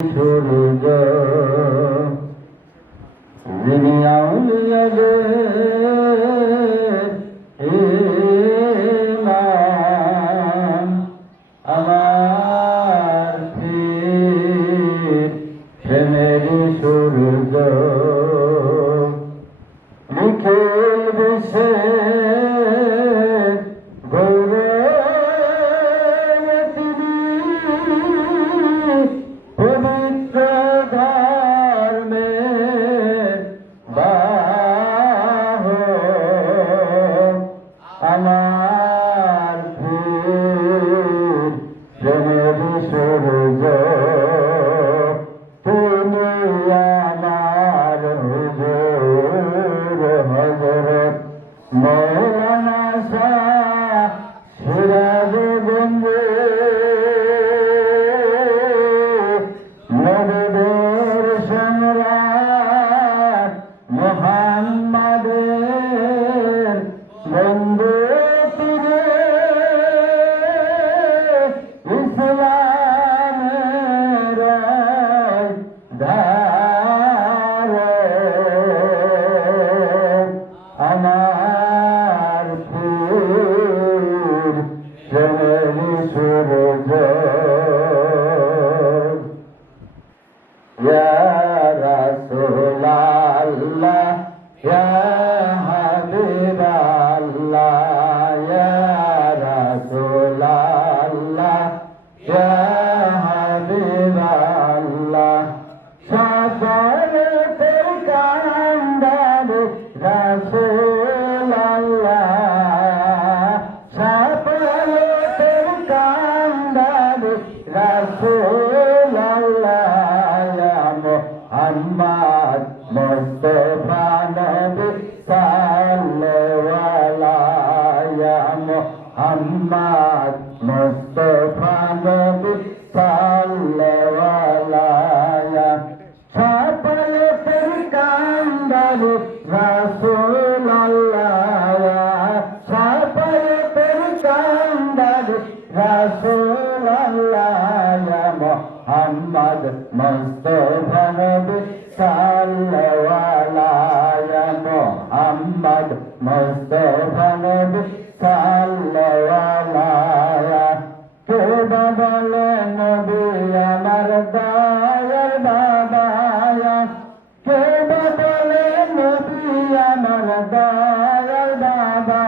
সূর্য যিনি আউলিয়াদের ইমাম আমার পীর প্রেমের সূর্য নিখিল বিশ্বের গৌরব তিনি পবিত্র ধর্মের বাহক আমার পীর প্রেমের সূর্য তুমি আমার হুজুর হযরত মৌলানা শাহ সিরাজগঞ্জ নবীদের সম্রাট মুহাম্মাদের বন্ধু তিনি ইসলামের ধারক আমার পীর প্রেমের সূর্য ইয়া রাসূলাল্লাহ ইয়া হাবিবাল্লাহ ইয়া রাসূলাল্লাহ ইয়া হাবিবাল্লাহ সাফায়াতের কান্দারে রাসূলাল্লাহ সাফায়াতের কান্দারে রাসূলাল্লাহ মুহাম্মদ মুস্তাফা নবী সাল্লাল্লাহু ইয়া মুহাম্মদ মুস্তাফা নবী সাল্লাল্লাহু সাফায়াতের কান্দারে রাসূলুল্লাহ সাফায়াতের কান্দারে রাসূলুল্লাহ মুহাম্মদ মুস্তাফা নবী সাল্লাল্লাহু মুহাম্মদ মুস্তাফা নবী সাল্লাল্লাহু কে বলে নবী আমার দয়ার বাবা কে বলে নবী আমার দয়ার বাবা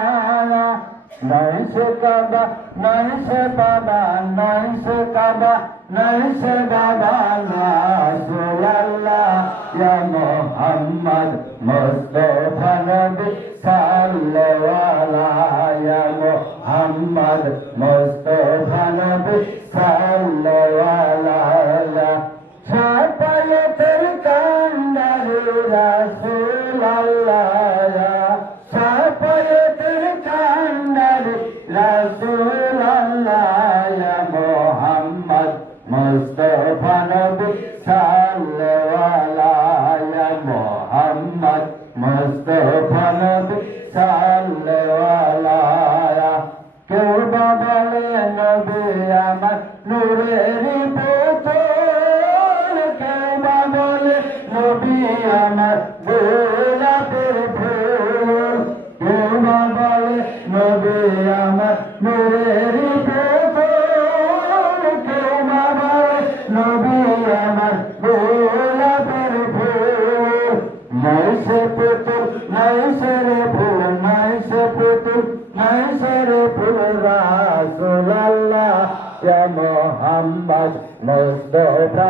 নাই সে কাবা নাই সে বাবা নাই সে কাবা নাই সে বাবা রাসূলুল্লাহ ইয়া মুহাম্মদ মুস্তাফা নবী সাল্লাল্লাহু ইয়া মুহাম্মদ মুস্তাফা নবী সাল্লাল্লাহু সাফায়াতের কান্দারে রাসূলুল্লাহ সাফায়াতের কান্দারে রাসূলুল্লাহ ইয়া মুহাম্মদ মুস্তাফা নবী সাল্লাল্লাহু ইয়া মুহাম্মদ মুস্তাফা নবী সাল্লাল্লাহু কেউ বলে নবী আমার নূরের পুতুল কেউ বলে নবী আমার গোলাপের ফুল কেউ বলে নবী আমার নূরের পুতুল কেউ বলে নবী আমার গোলাপের ফুল নাই সে পুতুল নাই সে রে ফুল নাই সে পুতুল নাই সে রে ফুল রাসূলুল্লাহ ইয়া মুহাম্মদ মুস্তাফা